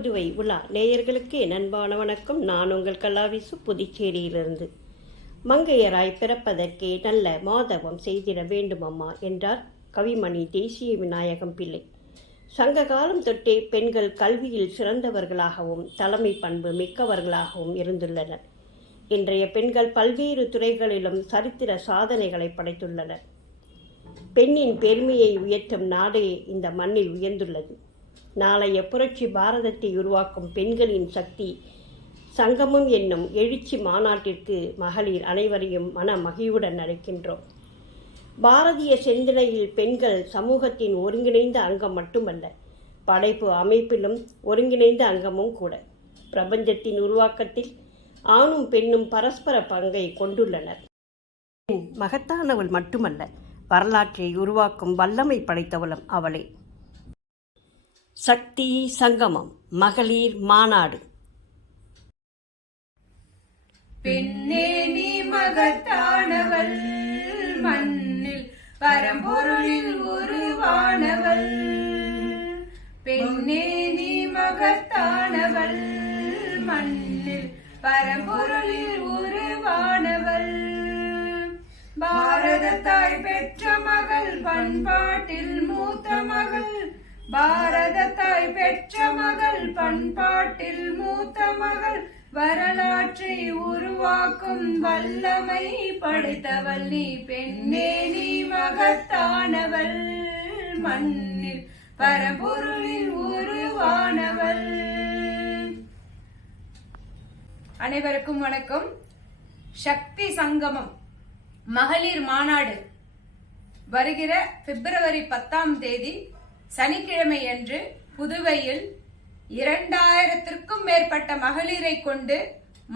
புதுவை உலா நேயர்களுக்கு என் அன்பான வணக்கம். நான் உங்கள் கலாவிசு, புதுச்சேரியிலிருந்து. மங்கையராய் பிறப்பதற்கே நல்ல மாதவம் செய்திட வேண்டுமம்மா என்றார் கவிமணி தேசிய விநாயகம் பிள்ளை. சங்க காலம் தொட்டே பெண்கள் கல்வியில் சிறந்தவர்களாகவும் தலைமை பண்பு மிக்கவர்களாகவும் இருந்துள்ளனர். இன்றைய பெண்கள் பல்வேறு துறைகளிலும் சரித்திர சாதனைகளை படைத்துள்ளனர். பெண்ணின் பெருமையை உயர்த்தும் நாடே இந்த மண்ணில் உயர்ந்துள்ளது. நாளைய புரட்சி பாரதத்தை உருவாக்கும் பெண்களின் சக்தி சங்கமம் என்னும் எழுச்சி மாநாட்டிற்கு மகளிர் அனைவரையும் மன மகிழ்வுடன் அழைக்கின்றோம். பாரதிய சிந்தனையில் பெண்கள் சமூகத்தின் ஒருங்கிணைந்த அங்கம் மட்டுமல்ல, படைப்பு அமைப்பிலும் ஒருங்கிணைந்த அங்கமும் கூட. பிரபஞ்சத்தின் உருவாக்கத்தில் ஆணும் பெண்ணும் பரஸ்பர பங்கை கொண்டுள்ளனர். பெண் மகத்தானவள் மட்டுமல்ல, வரலாற்றை உருவாக்கும் வல்லமை படைத்தவளும் அவளே. சக்தி சங்கமம் மகளிர் மாநாடு. பெண்ணே நீ மகத்தானவள், மண்ணில் பரம்பொருளில் உருவானவள். பெண்ணே நீ மகத்தானவள், மண்ணில் பரம்பொருளில் உருவானவள். பாரத தாய் பெற்ற மகள், பண்பாட்டில் மூத்த மகள். பாரத தாய் பெற்ற மகள், பண்பாட்டில் மூத்த மகள். வரலாற்றை உருவாக்கும் வல்லமை படைத்தவள் நீ. பெண்ணே நீ மகத்தானவள், மண்ணில் பரம்பொருளில் உருவானவள். அனைவருக்கும் வணக்கம். சக்தி சங்கமம் மகளிர் மாநாடு வருகிற பிப்ரவரி 10ஆம் தேதி சனிக்கிழமை அன்று புதுவையில் 2000த்திற்கும் மேற்பட்ட மகளிரை கொண்டு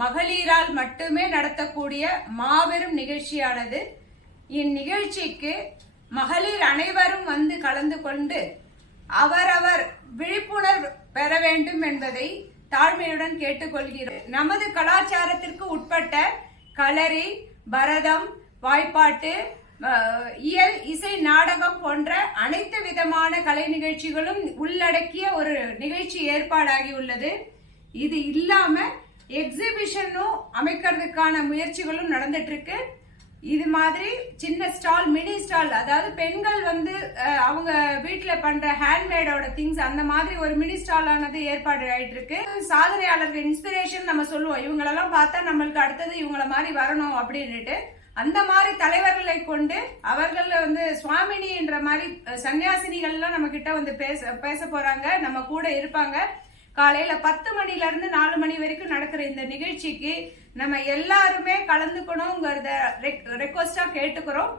மகளிரால் மட்டுமே நடத்தக்கூடிய மாபெரும் நிகழ்ச்சியானது. இந்நிகழ்ச்சிக்கு மகளிர் அனைவரும் வந்து கலந்து கொண்டு அவரவர் விழிப்புணர்வு பெற வேண்டும் என்பதை தாழ்மையுடன் கேட்டுக்கொள்கிறோம். நமது கலாச்சாரத்திற்கு உட்பட்ட களரி, பரதம், வாய்ப்பாட்டு, இயல், இசை, நாடகம் போன்ற அனைத்து விதமான கலை நிகழ்ச்சிகளும் உள்ளடக்கிய ஒரு நிகழ்ச்சி ஏற்பாடாகி உள்ளது. இது இல்லாம எக்ஸிபிஷனும் அமைக்கிறதுக்கான முயற்சிகளும் நடந்துட்டு இருக்கு. இது மாதிரி சின்ன ஸ்டால், மினி ஸ்டால், அதாவது பெண்கள் வந்து அவங்க வீட்டுல பண்ற ஹேண்ட்மேடோட திங்ஸ், அந்த மாதிரி ஒரு மினி ஸ்டால் ஆனது ஏற்பாடு ஆயிட்டு இருக்கு. சாதனையாளர்கள் இன்ஸ்பிரேஷன் நம்ம சொல்லுவோம், இவங்களெல்லாம் பார்த்தா நம்மளுக்கு அடுத்தது இவங்கள மாதிரி வரணும் அப்படின்னுட்டு. அந்த மாதிரி தலைவர்களை கொண்டு அவர்கள் வந்து சுவாமினி என்ற மாதிரி சன்னியாசினிகள்லாம் நம்ம கிட்ட வந்து பேச போறாங்க, நம்ம கூட இருப்பாங்க. காலையில 10 மணில இருந்து 4 மணி வரைக்கும் நடக்கிற இந்த நிகழ்ச்சிக்கு நம்ம எல்லாருமே கலந்துக்கணுங்கிறத ரெக்வஸ்டா கேட்டுக்கிறோம்.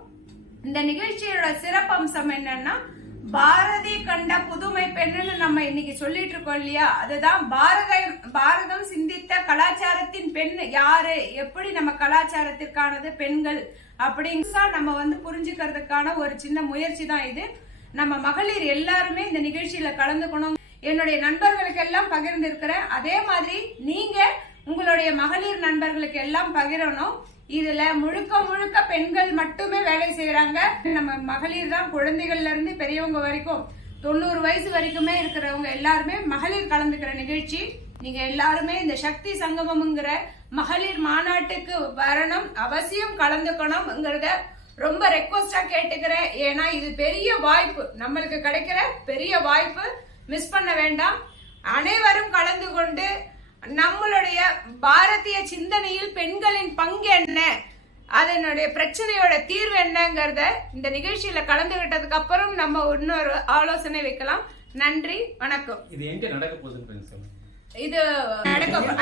இந்த நிகழ்ச்சியோட சிறப்பம்சம் என்னன்னா, பாரதி கண்ட புதுமை பெண்ணுன்னு நம்ம இன்னைக்கு சொல்லிட்டு இருக்கோம் இல்லையா, அதுதான் பாரதம் சிந்தித்த கலாச்சாரத்தின் பெண் யாரு, எப்படி நம்ம கலாச்சாரத்திற்கானது பெண்கள் அப்படிங்கா நம்ம வந்து புரிஞ்சுக்கிறதுக்கான ஒரு சின்ன முயற்சி தான் இது. நம்ம மகளிர் எல்லாருமே இந்த நிகழ்ச்சியில கலந்துக்கணும். என்னுடைய நண்பர்களுக்கு எல்லாம் பகிர்ந்து இருக்கிறேன். அதே மாதிரி நீங்க உங்களுடைய மகளிர் நண்பர்களுக்கு எல்லாம் பகிரணும். இதுல முழுக்க முழுக்க பெண்கள் மட்டுமே வேலை செய்யறாங்க. நம்ம மகளிர் தான், குழந்தைகள்ல இருந்து பெரியவங்க வரைக்கும் 90 வயசு வரைக்குமே இருக்கிறவங்க எல்லாருமே மகளிர் கலந்துக்கிற நிகழ்ச்சி. நீங்க எல்லாருமே இந்த சக்தி சங்கமம்ங்கிற மகளிர் மாநாட்டுக்கு வரணும், அவசியம் கலந்துக்கணும்ங்கிறத ரொம்ப ரெக்வஸ்டா கேட்டுக்கிறேன். ஏன்னா இது பெரிய வாய்ப்பு, நம்மளுக்கு கிடைக்கிற பெரிய வாய்ப்பு, மிஸ் பண்ண வேண்டாம். அனைவரும் கலந்து கொண்டு நம்மளுடைய பாரதிய சிந்தனையில் பெண்களின் பங்கு என்ன, அதனுடைய பிரச்சனையோட தீர்வு என்னங்கறத இந்த நிகழ்ச்சியில கலந்துகிட்டதுக்கு அப்புறம் நம்ம இன்னொரு ஆலோசனை வைக்கலாம். நன்றி, வணக்கம். இது எங்க நடக்க போகுதுன்னு இது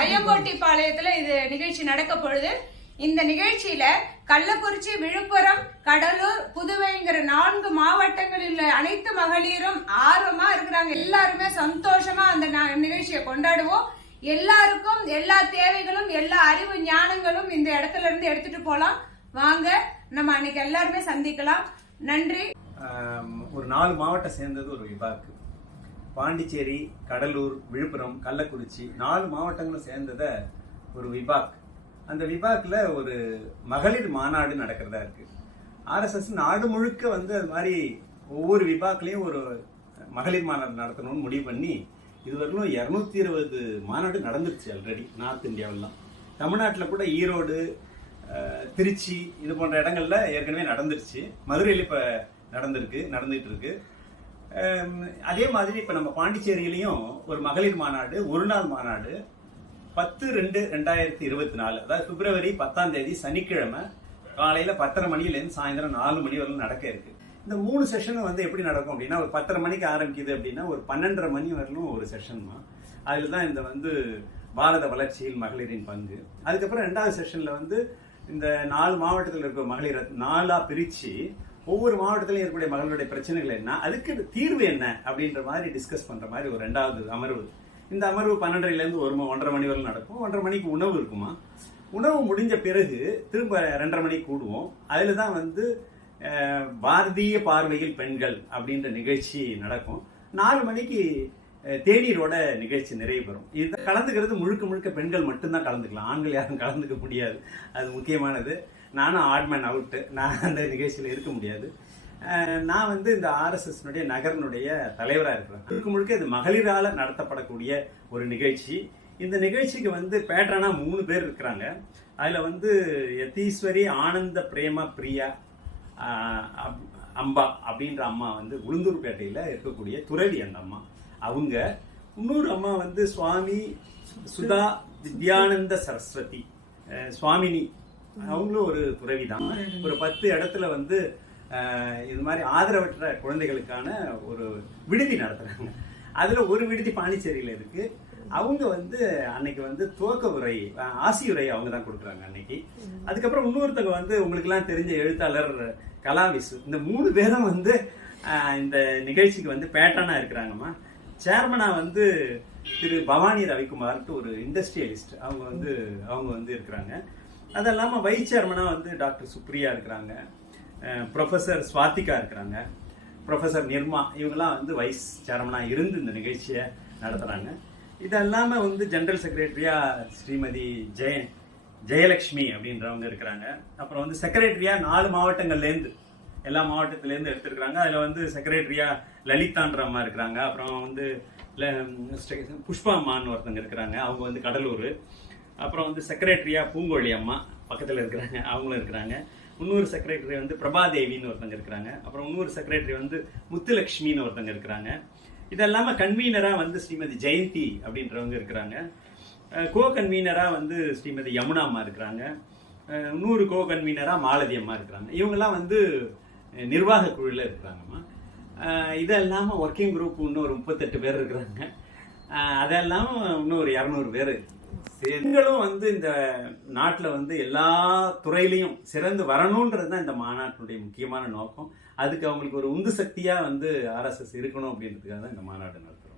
ஐயங்கோட்டி பாளையத்துல இது நிகழ்ச்சி நடக்க பொழுது. இந்த நிகழ்ச்சியில கள்ளக்குறிச்சி, விழுப்புரம், கடலூர், புதுவைங்கிற 4 மாவட்டங்களில் அனைத்து மகளிரும் ஆர்வமா இருக்கிறாங்க. எல்லாருமே சந்தோஷமா அந்த நிகழ்ச்சியை கொண்டாடுவோம். எல்லாருக்கும் எல்லா தேவைகளும் எல்லா அறிவு ஞானங்களும் இந்த இடத்துல இருந்து எடுத்துட்டு போலாம். வாங்க, நம்ம அன்னைக்கு எல்லாருமே சந்திக்கலாம். நன்றி. ஒரு 4 மாவட்டம் சேர்ந்தது ஒரு விபாக்கு. பாண்டிச்சேரி, கடலூர், விழுப்புரம், கள்ளக்குறிச்சி 4 மாவட்டங்களும் சேர்ந்தத ஒரு விபாக். அந்த விபாக்ல ஒரு மகளிர் மாநாடு நடக்கிறதா இருக்கு. RSS நாடு முழுக்க வந்து அது மாதிரி ஒவ்வொரு விபாக்லயும் ஒரு மகளிர் மாநாடு நடத்தணும்னு முடிவு பண்ணி இதுவரையிலும் 220 மாநாடு நடந்துருச்சு ஆல்ரெடி நார்த் இந்தியாவெல்லாம். தமிழ்நாட்டில் கூட ஈரோடு, திருச்சி இது போன்ற இடங்கள்ல ஏற்கனவே நடந்துருச்சு. மதுரையில் இப்போ நடந்துகிட்டு இருக்கு. அதே மாதிரி இப்போ நம்ம பாண்டிச்சேரியிலையும் ஒரு மகளிர் மாநாடு, ஒரு நாள் மாநாடு 10/2/2024, அதாவது பிப்ரவரி 10ஆம் தேதி சனிக்கிழமை காலையில 10:30 மணிலேருந்து சாயந்தரம் 4 மணி வரைக்கும் நடக்க இருக்கு. இந்த 3 செஷனும் வந்து எப்படி நடக்கும் அப்படின்னா, ஒரு 10:30 மணிக்கு ஆரம்பிக்குது அப்படின்னா ஒரு 12:30 மணி வரலும் ஒரு செஷன் தான். அதில் தான் இந்த வந்து பாரத வளர்ச்சியில் மகளிரின் பங்கு. அதுக்கப்புறம் 2வது செஷன்ல வந்து இந்த 4 மாவட்டத்தில் இருக்கிற மகளிரை 4ஆ பிரிச்சு ஒவ்வொரு மாவட்டத்திலும் இருக்கக்கூடிய மகளிருடைய பிரச்சனைகள் என்ன, அதுக்கு தீர்வு என்ன அப்படின்ற மாதிரி டிஸ்கஸ் பண்ற மாதிரி ஒரு 2வது அமர்வு. இந்த அமர்வு 12:30லேருந்து 1:30 மணி வரை நடக்கும். 1:30 மணிக்கு உணவு இருக்குமா. உணவு முடிஞ்ச பிறகு திரும்ப 2:30 மணிக்கு கூடுவோம். அதில் தான் வந்து பாரதிய பார்வையில் பெண்கள் அப்படின்ற நிகழ்ச்சி நடக்கும். 4 மணிக்கு தேநீரோட நிகழ்ச்சி நிறைவு பெறும். இது கலந்துக்கிறது முழுக்க பெண்கள் மட்டும்தான் கலந்துக்கலாம், ஆண்கள் யாரும் கலந்துக்க முடியாது. அது முக்கியமானது. நானும் ஆட்மேன் அவுட்டு, நான் அந்த நிகழ்ச்சியில் இருக்க முடியாது. நான் வந்து இந்த ஆர்எஸ்எஸ்னுடைய நகரனுடைய தலைவராக இருக்கிறேன். முழுக்க இது மகளிரால் நடத்தப்படக்கூடிய ஒரு நிகழ்ச்சி. இந்த நிகழ்ச்சிக்கு வந்து பேட்டர்னா 3 பேர் இருக்கிறாங்க. அதில் வந்து யதீஸ்வரி ஆனந்த பிரேம பிரியா அம்பா அப்படின்ற அம்மா வந்து உளுந்தூர்பேட்டையில் இருக்கக்கூடிய துறவி. அந்த அம்மா அவங்க. இன்னொரு அம்மா வந்து சுவாமி சுதா வித்யானந்த சரஸ்வதி சுவாமினி, அவங்களும் ஒரு துறவி தான். ஒரு 10 இடத்துல வந்து இது மாதிரி ஆதரவற்ற குழந்தைகளுக்கான ஒரு விடுதி நடத்துறாங்க. அதுல ஒரு விடுதி பாண்டிச்சேரியில இருக்கு. அவங்க வந்து அன்னைக்கு வந்து துவக்க உரை, ஆசியுரை அவங்க தான் கொடுக்குறாங்க அன்னைக்கு. அதுக்கப்புறம் இன்னொருத்தவங்க வந்து உங்களுக்கு எல்லாம் தெரிஞ்ச எழுத்தாளர் கலாவிசு. இந்த 3 பேரும் வந்து இந்த நிகழ்ச்சிக்கு வந்து பேட்டர்னா இருக்கிறாங்கம்மா. சேர்மனா வந்து திரு பவானி ரவிக்குமார்ட்டு ஒரு இண்டஸ்ட்ரியலிஸ்ட், அவங்க வந்து இருக்கிறாங்க. அது இல்லாம வைஸ் சேர்மனா வந்து டாக்டர் சுப்ரியா இருக்கிறாங்க, ப்ரொஃபசர் ஸ்வாதிகா இருக்கிறாங்க, ப்ரொஃபசர் நிர்மா, இவங்கெல்லாம் வந்து வைஸ் சேர்மனா இருந்து இந்த நிகழ்ச்சியை நடத்துறாங்க. இது இல்லாம வந்து ஜெனரல் செக்ரட்டரியா ஸ்ரீமதி ஜெயலட்சுமி அப்படின்றவங்க இருக்கிறாங்க. அப்புறம் வந்து செக்ரட்டரியா 4 மாவட்டங்கள்லேருந்து, எல்லா மாவட்டத்திலேருந்து எடுத்துருக்காங்க. அதில் வந்து செக்ரட்டரியா லலிதான்ற அம்மா இருக்கிறாங்க. அப்புறம் வந்து புஷ்பா அம்மான்னு ஒருத்தங்க இருக்கிறாங்க, அவங்க வந்து கடலூர். அப்புறம் வந்து செக்ரட்டரியா பூங்கோழி அம்மா பக்கத்தில் இருக்கிறாங்க, அவங்களும் இருக்கிறாங்க. இன்னொரு செக்ரட்டரி வந்து பிரபாதேவின்னு ஒருத்தங்க இருக்கிறாங்க. அப்புறம் இன்னொரு செக்ரட்டரி வந்து முத்துலட்சுமின்னு ஒருத்தங்க இருக்கிறாங்க. இதெல்லாம கன்வீனரா வந்து ஸ்ரீமதி ஜெயந்தி அப்படின்றவங்க இருக்கிறாங்க. கோ கன்வீனரா வந்து ஸ்ரீமதி யமுனா அம்மா இருக்கிறாங்க. இன்னொரு கோ கன்வீனரா மாலதி அம்மா இருக்கிறாங்க. இவங்கெல்லாம் வந்து நிர்வாக குழுல இருக்கிறாங்கம்மா. இதெல்லாம ஒர்க்கிங் குரூப் இன்னும் ஒரு 38 பேர் இருக்கிறாங்க. அதெல்லாம் இன்னும் ஒரு 200 பேர். பெண்களும் வந்து இந்த நாட்டில் வந்து எல்லா துறையிலையும் சிறந்து வரணுன்றது தான் இந்த மாநாட்டினுடைய முக்கியமான நோக்கம். அதுக்கு அவங்களுக்கு ஒரு உந்து சக்தியா வந்து ஆர்எஸ்எஸ் இருக்கணும் அப்படின்றதுக்காக தான் இந்த மாநாடு நடத்துறோம்.